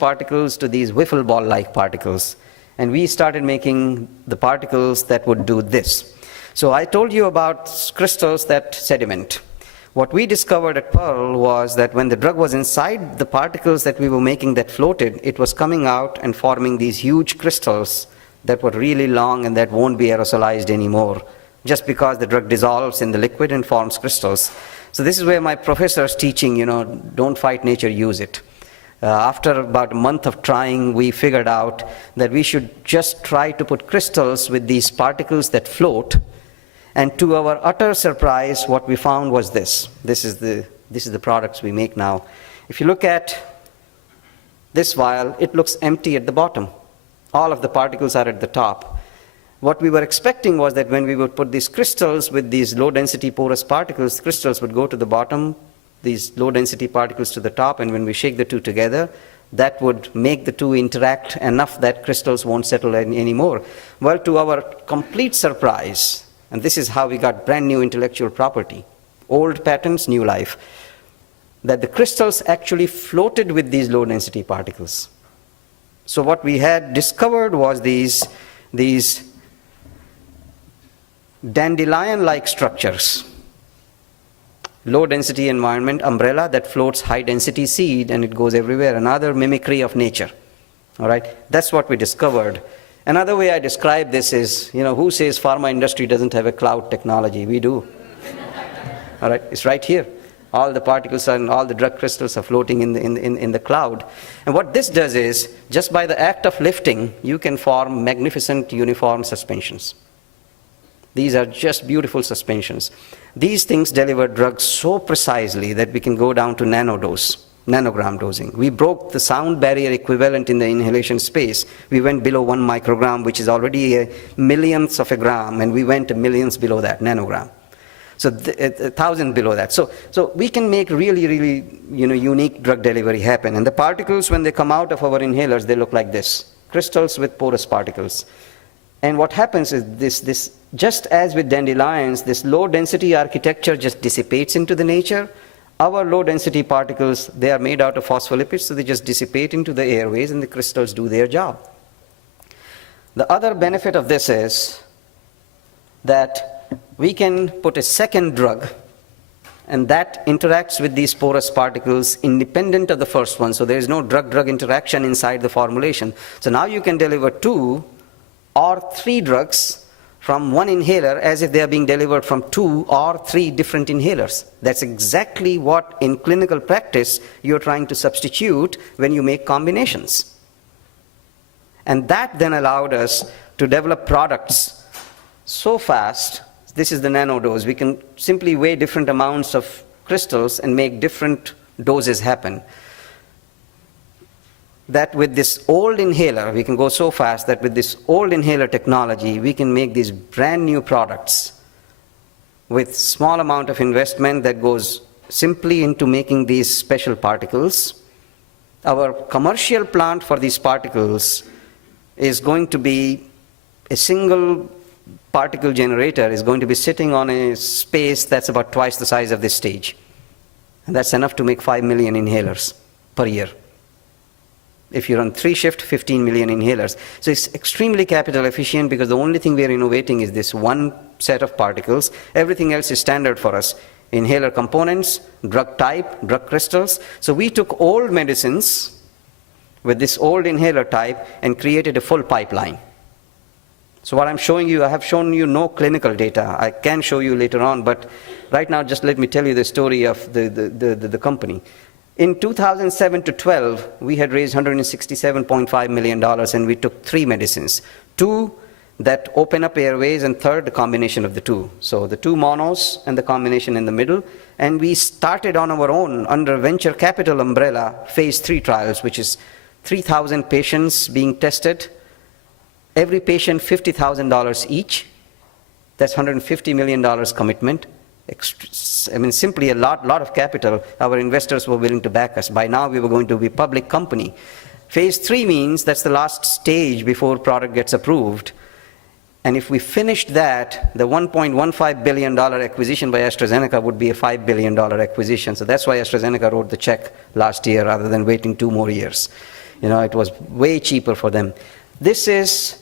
particles to these wiffle ball-like particles. And we started making the particles that would do this. So I told you about crystals that sediment. What we discovered at Pearl was that when the drug was inside the particles that we were making that floated, it was coming out and forming these huge crystals that were really long and that won't be aerosolized anymore, just because the drug dissolves in the liquid and forms crystals. So this is where my professor's teaching, don't fight nature, use it. After about a month of trying, we figured out that we should just try to put crystals with these particles that float. And to our utter surprise, what we found was this. This is the products we make now. If you look at this vial, it looks empty at the bottom. All of the particles are at the top. What we were expecting was that when we would put these crystals with these low-density porous particles, crystals would go to the bottom, these low-density particles to the top, and when we shake the two together, that would make the two interact enough that crystals won't settle anymore. Well, to our complete surprise, and this is how we got brand new intellectual property, old patents, new life, that the crystals actually floated with these low-density particles. So what we had discovered was these dandelion-like structures, low-density environment umbrella that floats high-density seed, and it goes everywhere, another mimicry of nature. All right, that's what we discovered. Another way I describe this is, who says pharma industry doesn't have a cloud technology? We do. All right, it's right here. All the particles and all the drug crystals are floating in the cloud. And what this does is, just by the act of lifting, you can form magnificent uniform suspensions. These are just beautiful suspensions. These things deliver drugs so precisely that we can go down to nanogram dosing. We broke the sound barrier equivalent in the inhalation space. We went below 1 microgram, which is already a millionth of a gram, and we went to millions below that, nanogram. So 1,000 below that. So we can make really, really unique drug delivery happen. And the particles, when they come out of our inhalers, they look like this, crystals with porous particles. And what happens is this just as with dandelions, this low-density architecture just dissipates into the nature. Our low-density particles, they are made out of phospholipids, so they just dissipate into the airways, and the crystals do their job. The other benefit of this is that we can put a second drug, and that interacts with these porous particles independent of the first one, so there is no drug-drug interaction inside the formulation. So now you can deliver 2 or 3 drugs from one inhaler as if they are being delivered from 2 or 3 different inhalers. That's exactly what in clinical practice you're trying to substitute when you make combinations. And that then allowed us to develop products so fast. This is the nanodose. We can simply weigh different amounts of crystals and make different doses happen. That with this old inhaler, we can go so fast that with this old inhaler technology, we can make these brand new products with small amount of investment that goes simply into making these special particles. Our commercial plant for these particles is going to be a single particle generator is going to be sitting on a space that's about twice the size of this stage. And that's enough to make 5 million inhalers per year. If you run 3 shifts, 15 million inhalers. So it's extremely capital efficient because the only thing we are innovating is this one set of particles. Everything else is standard for us. Inhaler components, drug type, drug crystals. So we took old medicines with this old inhaler type and created a full pipeline. So what I'm showing you, I have shown you no clinical data. I can show you later on, but right now just let me tell you the story of the company. In 2007 to 12, we had raised $167.5 million, and we took 3 medicines. 2 that open up airways, and 3rd, the combination of the 2. So the 2 monos and the combination in the middle. And we started on our own under venture capital umbrella, phase 3 trials, which is 3,000 patients being tested. Every patient $50,000 each. That's $150 million commitment. I mean, simply a lot of capital. Our investors were willing to back us. By now, we were going to be a public company. Phase 3 means that's the last stage before product gets approved. And if we finished that, the $1.15 billion acquisition by AstraZeneca would be a $5 billion acquisition. So that's why AstraZeneca wrote the check last year rather than waiting 2 more years. It was way cheaper for them. This is